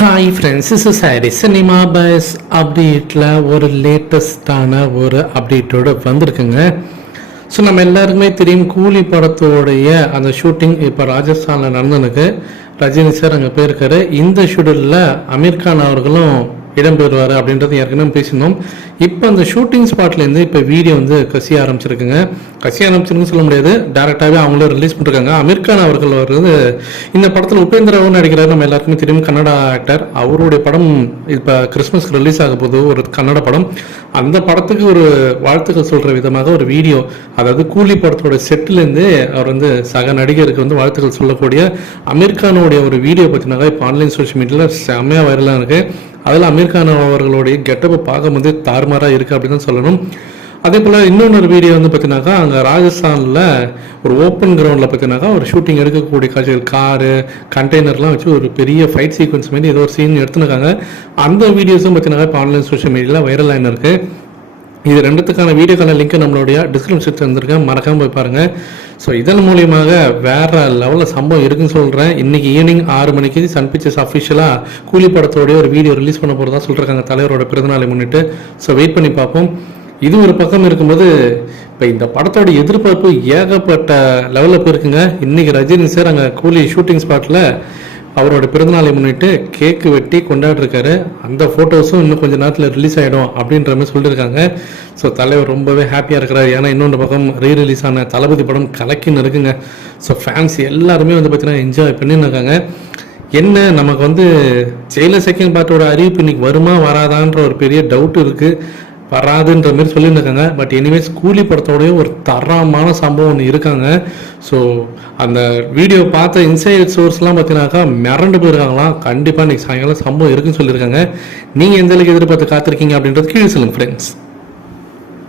Hi friends is sorry cinema buzz அப்டேட்டில் ஒரு லேட்டஸ்டான ஒரு அப்டேட்டோட வந்திருக்குங்க. ஸோ நம்ம எல்லாருக்குமே தெரியும் கூலி படத்தோடைய அந்த ஷூட்டிங் இப்போ ராஜஸ்தானில் நடந்தனுக்கு. ரஜினி சார் அங்கே போயிருக்காரு. இந்த ஷெடியூலில் அமீர் கான் அவர்களும் இடம்பெறுவார் அப்படின்றது ஏற்கனவே பேசியிருந்தோம். இப்போ அந்த ஷூட்டிங் ஸ்பாட்லேருந்து இப்போ வீடியோ வந்து கசிய ஆரம்பிச்சிருக்குங்க. கசிய ஆரம்பிச்சிருக்குன்னு சொல்ல முடியாது. டேரெக்டாகவே அவங்களும் ரிலீஸ் பண்ணிருக்காங்க. அமீர் கான் அவர்கள் வந்து இந்த படத்தில் உபேந்திராவும் நடிக்கிறார். நம்ம எல்லாருக்குமே தெரியும். கன்னடா ஆக்டர் அவருடைய படம் இப்போ கிறிஸ்மஸ்க்கு ரிலீஸ் ஆக போது ஒரு கன்னட படம். அந்த படத்துக்கு ஒரு வாழ்த்துக்கள் சொல்கிற விதமாக ஒரு வீடியோ அதாவது கூலி படத்தோட செட்டிலேருந்து அவர் வந்து சக நடிகருக்கு வந்து வாழ்த்துக்கள் சொல்லக்கூடிய அமீர் கானுடைய ஒரு வீடியோ பார்த்தீங்கன்னா இப்போ ஆன்லைன் சோஷியல் மீடியாவில் செம்மையாக வைரலாக இருக்குது அதில் அமீர் கான் அவர்களுடைய கெட்டப்பை பார்க்கும்போது தாறுமாறாக இருக்குது அப்படின்னு தான் சொல்லணும். அதே போல் இன்னொன்று வீடியோ வந்து பார்த்தீங்கன்னாக்கா அங்கே ராஜஸ்தானில் ஒரு ஓப்பன் கிரவுண்டில் பார்த்தீங்கன்னாக்கா ஒரு ஷூட்டிங் எடுக்கக்கூடிய காட்சிகள் காரு கண்டெய்னர்லாம் வச்சு ஒரு பெரிய ஃபைட் சீக்வன்ஸ் மாதிரி ஏதோ ஒரு சீன் எடுத்துருக்காங்க. அந்த வீடியோஸும் பார்த்தீங்கன்னா இப்போ ஆன்லைன் சோஷியல் மீடியாவில் வைரல் ஆகின்னு இருக்குது இது ரெண்டுத்துக்கான வீடியோக்கான லிங்க் நம்மளுடைய டிஸ்கிரிப்ஷன் தந்திருக்கேன் மறக்காம போய் பாருங்கள் ஸோ இதன் மூலியமாக வேற லெவலில் சம்பவம் இருக்குன்னு சொல்கிறேன் இன்னைக்கு ஈவினிங் ஆறு மணிக்கு சன் பிக்சர்ஸ் அஃபிஷியலாக கூலி படத்தோடைய ஒரு வீடியோ ரிலீஸ் பண்ண போகிறதா சொல்கிறாங்க தலைவரோட பிறந்தநாளை முன்னிட்டு. ஸோ வெயிட் பண்ணி பார்ப்போம். இது ஒரு பக்கம் இருக்கும்போது இப்போ இந்த படத்தோட எதிர்பார்ப்பு ஏகப்பட்ட லெவலில் போயிருக்குங்க. இன்றைக்கி ரஜினி சார் அங்கே கூலி ஷூட்டிங் ஸ்பாட்டில் அவரோட பிறந்தநாளை முன்னிட்டு கேக்கு வெட்டி கொண்டாடிருக்காரு. அந்த ஃபோட்டோஸும் இன்னும் கொஞ்சம் நேரத்தில் ரிலீஸ் ஆகிடும் அப்படின்ற மாதிரி சொல்லியிருக்காங்க ஸோ தலைவர் ரொம்பவே ஹாப்பியாக இருக்கிறார். ஏன்னா இன்னொன்று பக்கம் ரீ ரிலீஸ் ஆன தளபதி படம் கலக்கின்னு இருக்குங்க. ஸோ ஃபேன்ஸ் எல்லாருமே வந்து பார்த்தீங்கன்னா என்ஜாய் பண்ணின்னு இருக்காங்க என்ன நமக்கு வந்து ஜெயில செகண்ட் பார்ட்டோட அறிவிப்பு இன்னைக்கு வருமா வராதான்ற ஒரு பெரிய டவுட் இருக்குது வராதுன்ற மாதிரி சொல்லியிருக்காங்க பட் எனிவேஸ் கூலி படத்தோடய ஒரு தரமான சம்பவம் ஒன்று இருக்காங்க. ஸோ அந்த வீடியோ பார்த்த இன்சைட் சோர்ஸ்லாம் பார்த்தீங்கன்னாக்கா மிரண்டு போயிருக்காங்களாம் கண்டிப்பாக இன்னைக்கு சாயங்காலம் சம்பவம் இருக்குன்னு சொல்லியிருக்காங்க. நீங்கள் எந்த அளவுக்கு எதிர்பார்த்து காத்திருக்கீங்க அப்படின்றது கீழே சொல்லுங்கள் ஃப்ரெண்ட்ஸ்